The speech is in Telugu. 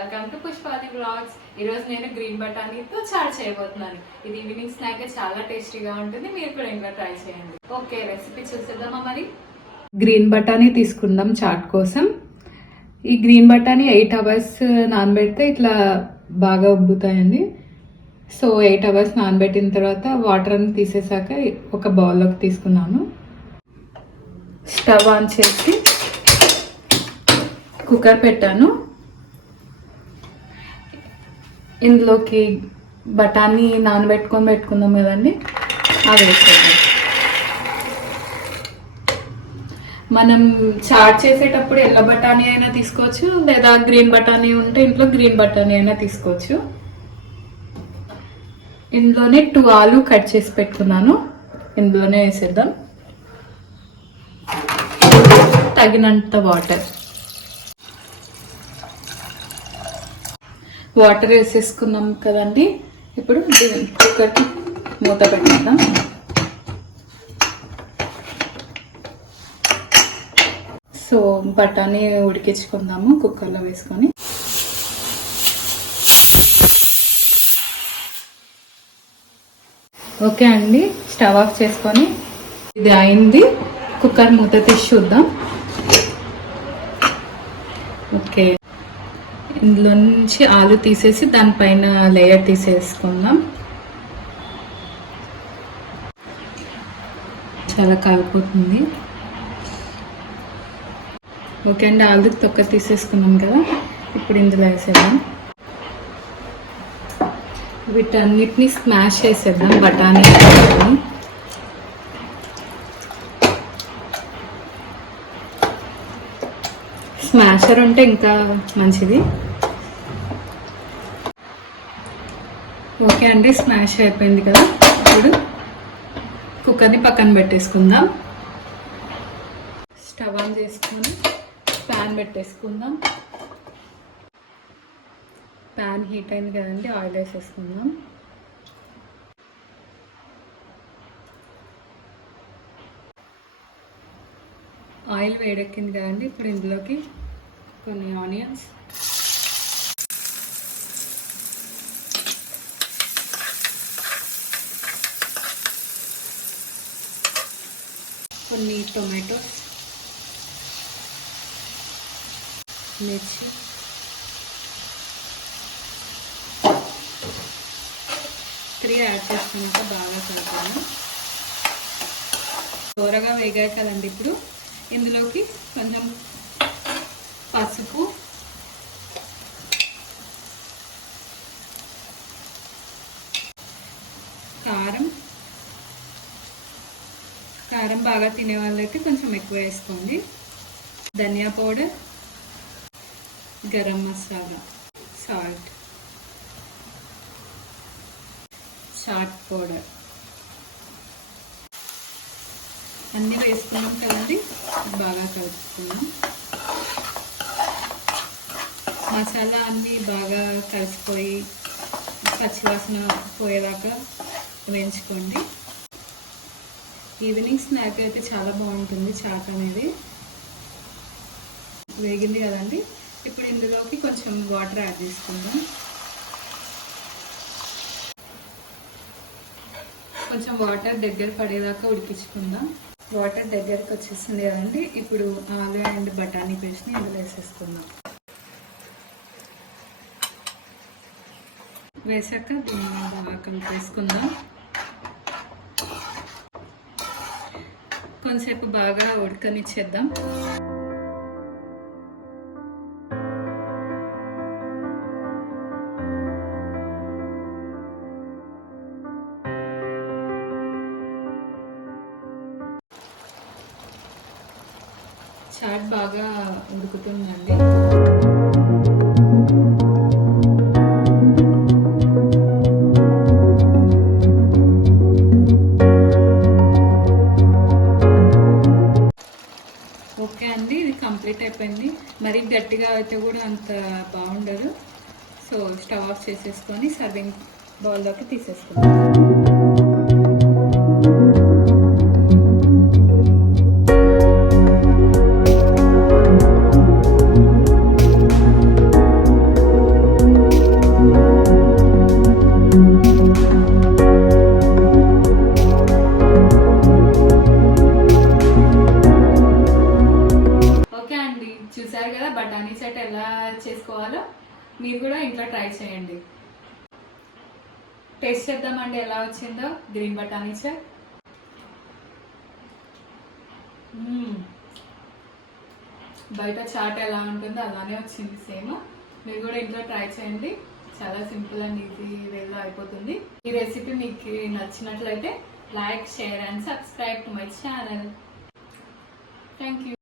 వెల్కమ్ టు పుష్పాది బ్లాగ్స్ ఈరోజు నేను గ్రీన్ బటానీతో చాట్ చేయబోతున్నాను. ఇది ఈవినింగ్ స్నాక్ చాలా టేస్టీగా ఉంటుంది. మీరు కూడా ఇంకా ట్రై చేయండి. ఓకే రెసిపీ చూసేద్దామా మరి? గ్రీన్ బటానీ తీసుకుందాం చాట్ కోసం. ఈ గ్రీన్ బటానీ ఎయిట్ అవర్స్ నానబెడితే ఇట్లా బాగా ఉబ్బుతాయండి. సో ఎయిట్ అవర్స్ నానబెట్టిన తర్వాత వాటర్ అని తీసేసాక ఒక బౌల్లోకి తీసుకున్నాను. స్టవ్ ఆన్ చేసి కుక్కర్ పెట్టాను. ఇందులోకి బఠానీ నానబెట్టుకొని పెట్టుకుందాం కదండి. అది వేసేద్దాం మనం చాట్ చేసేటప్పుడు ఎల్ల బఠానీ అయినా తీసుకోవచ్చు లేదా గ్రీన్ బఠానీ ఉంటే ఇంట్లో గ్రీన్ బఠానీ అయినా తీసుకోవచ్చు. ఇందులోనే టూ ఆలు కట్ చేసి పెట్టుకున్నాను. ఇందులోనే వేసేద్దాం. తగినంత వాటర్. వాటర్ వేసేసుకున్నాం కదండి. ఇప్పుడు కుక్కర్కి మూత పెట్టేద్దాం. సో బఠానీ ఉడికించుకుందాము కుక్కర్లో వేసుకొని. ఓకే అండి స్టవ్ ఆఫ్ చేసుకొని ఇది అయింది. కుక్కర్ మూత తీసి చూద్దాం. ఓకే. ఇందులో నుంచి ఆలు తీసేసి దానిపైన లేయర్ తీసేసుకుందాం. చాలా కాలిపోతుంది. ఓకే అండి ఆలు తొక్క తీసేసుకున్నాం కదా ఇప్పుడు ఇందులో వేసేద్దాం. వీటన్నిటిని స్మాష్ చేసేద్దాం బఠానీ స్మాషర్ ఉంటే ఇంకా మంచిది. ఓకే అండి స్మాష్ అయిపోయింది కదా. ఇప్పుడు కుక్కర్ని పక్కన పెట్టేసుకుందాం. స్టవ్ ఆన్ చేసుకొని ప్యాన్ పెట్టేసుకుందాం. ప్యాన్ హీట్ అయింది కదండి ఆయిల్ వేసేసుకుందాం. ఆయిల్ వేడెక్కింది కదండి ఇప్పుడు ఇందులోకి కొన్ని ఆనియన్స్. కొన్ని టొమాటోస్ మిర్చి. త్రీ యాడ్ చేసుకున్నాక బాగా కలుపుతాను దూరగా వేగాయి కదండి ఇప్పుడు. ఇందులోకి కొంచెం పసుపు. కారం. కారం బాగా తినే వాళ్ళైతే కొంచెం ఎక్కువ వేసుకోండి. Dhania powder. Garam masala. Salt. Chaat powder. అన్నీ వేసుకున్నాం కదండి బాగా కలుపుకున్నాం మసాలా అన్నీ బాగా కలిసిపోయి పచ్చివాసన పోయేదాకా వేయించుకోండి. ఈవినింగ్ స్నాక్ అయితే చాలా బాగుంటుంది చాట్ అనేది. వేగింది కదండి. ఇప్పుడు ఇందులోకి కొంచెం వాటర్ యాడ్ చేసుకుందాం. కొంచెం వాటర్ దగ్గర పడేదాకా ఉడికించుకుందాం. వాటర్ దగ్గరకు వచ్చేసింది కదండి. ఇప్పుడు ఆలు అండ్ బఠానీ పేస్ట్ని ఇందులో వేసేసుకుందాం. వేసాక దీన్ని బాగా కలిపేసుకుందాం కొంతసేపు బాగా ఉడకనిచ్చేద్దాం. చాట్ బాగా ఉడుకుతుందండి. అయిపోయింది. మరీ గట్టిగా అయితే కూడా అంత బాగుండదు. సో స్టవ్ ఆఫ్ చేసేసుకొని సర్వింగ్ బౌల్లోకి తీసేసుకుందాం. చేసుకోవాలో మీరు కూడా ఇంట్లో ట్రై చేయండి. టేస్ట్ చేద్దామండి ఎలా వచ్చిందో. గ్రీన్ బటానీ చాట్ బయట చాట్ ఎలా ఉంటుందో అలానే వచ్చింది సేమ్. మీరు కూడా ఇంట్లో ట్రై చేయండి. చాలా సింపుల్ అండ్ ఈజీ వేలో అయిపోతుంది. ఈ రెసిపీ మీకు నచ్చినట్లయితే like share and subscribe to my channel. Thank you.